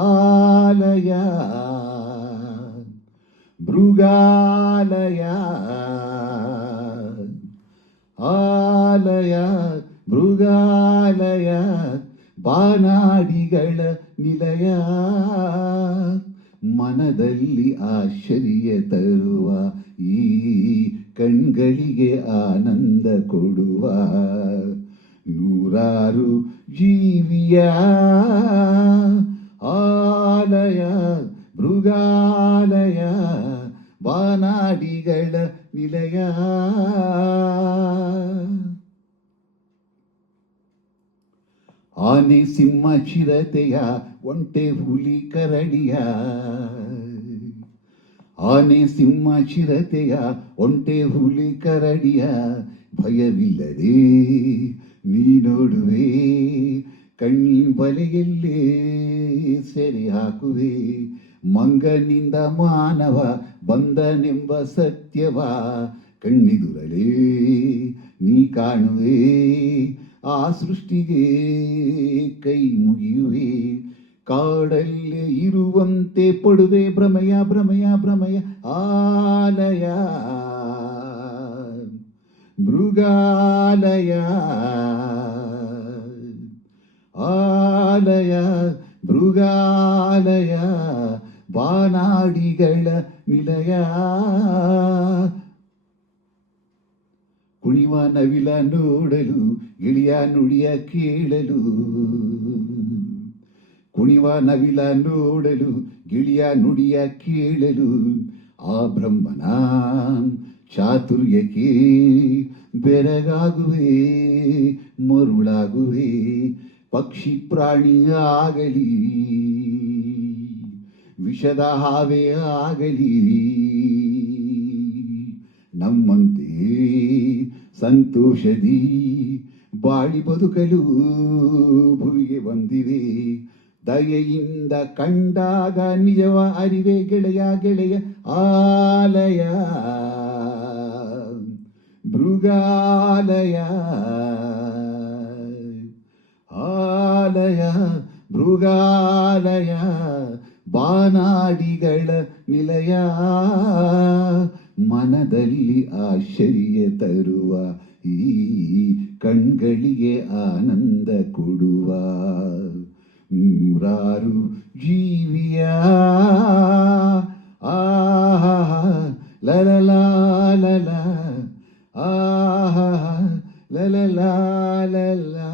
ஆலய பிருகாலய ஆலய பிருகாலய ಬಾನಾಡಿಗಳ ನಿಲಯ ಮನದಲ್ಲಿ ಆಶ್ಚರ್ಯ ತರುವ ಕಣ್ಗಳಿಗೆ ಆನಂದ ಕೊಡುವ ನೂರಾರು ಜೀವಿಯ ಆಲಯ, ಮೃಗಾಲಯ, ಬಾನಾಡಿಗಳ ನಿಲಯ. ಆನೆ ಸಿಂಹ ಚಿರತೆಯ ಒಂಟೆ ಹುಲಿ ಕರಡಿಯ. ಆನೆ ಸಿಂಹ ಚಿರತೆಯ, ಒಂಟೆ ಹುಲಿ ಕರಡಿಯ, ಭಯವಿಲ್ಲದೆ ನೀ ನೋಡುವೆ, ಕಣ್ಣಿನ ಬಲೆಯಲ್ಲೇ ಸೆರೆ ಹಾಕುವೆ. ಮಂಗನಿಂದ ಮಾನವ ಬಂದನೆಂಬ ಸತ್ಯವ, ಕಣ್ಣಿದುರಲೇ ನೀ ಕಾಣುವೆ. ಆ ಸೃಷ್ಟಿಗೆ ಕೈ ಮುಗಿಯುವೆ. ಕಾಡಲ್ಲೇ ಇರುವಂತೆ ಪಡುವೆ ಭ್ರಮಯ ಭ್ರಮಯ ಭ್ರಮಯ ಆಲಯ. ಮೃಗಾಲಯ. ಆಲಯ, ಮೃಗಾಲಯ, ಬಾನಾಡಿಗಳ ನಿಲಯ. ಕುಣಿವ ನವಿಲ ನೋಡಲು ಇಳಿಯ ನುಡಿಯ ಕೇಳಲು. ಕುಣಿವ ನವಿಲ ನೋಡಲು, ಗಿಳಿಯ ನುಡಿಯ ಕೇಳಲು, ಆ ಬ್ರಹ್ಮನ ಚಾತುರ್ಯಕ್ಕೆ ಬೆರಗಾಗುವೆ, ಮರುಳಾಗುವೆ, ಪಕ್ಷಿ ಪ್ರಾಣಿ ಆಗಲಿ, ವಿಷದ ಹಾವೇ ಆಗಲಿ. ನಮ್ಮಂತೆ ಸಂತೋಷದಿ ಬಾಳಿ ಬದುಕಲು ಭುವಿಗೆ ಬಂದಿವೆ. ದಯೆಯಿಂದ ಕಂಡಾಗ ನಿಜವ ಅರಿವೆ ಗೆಳೆಯ ಗೆಳೆಯ ಆಲಯ. ಮೃಗಾಲಯ. ಆಲಯ, ಮೃಗಾಲಯ, ಬಾನಾಡಿಗಳ ನಿಲಯ. ಮನದಲ್ಲಿ ಆಶ್ಚರ್ಯ ತರುವ ಈ ಕಣ್ಗಳಿಗೆ ಆನಂದ ಕೊಡುವ ನೂರಾರು ಜೀವಿಯ ಆಹಾ ಲಲಲಾ ಲಲ ಆಹಾ ಲಲಲಾ ಲಲಾ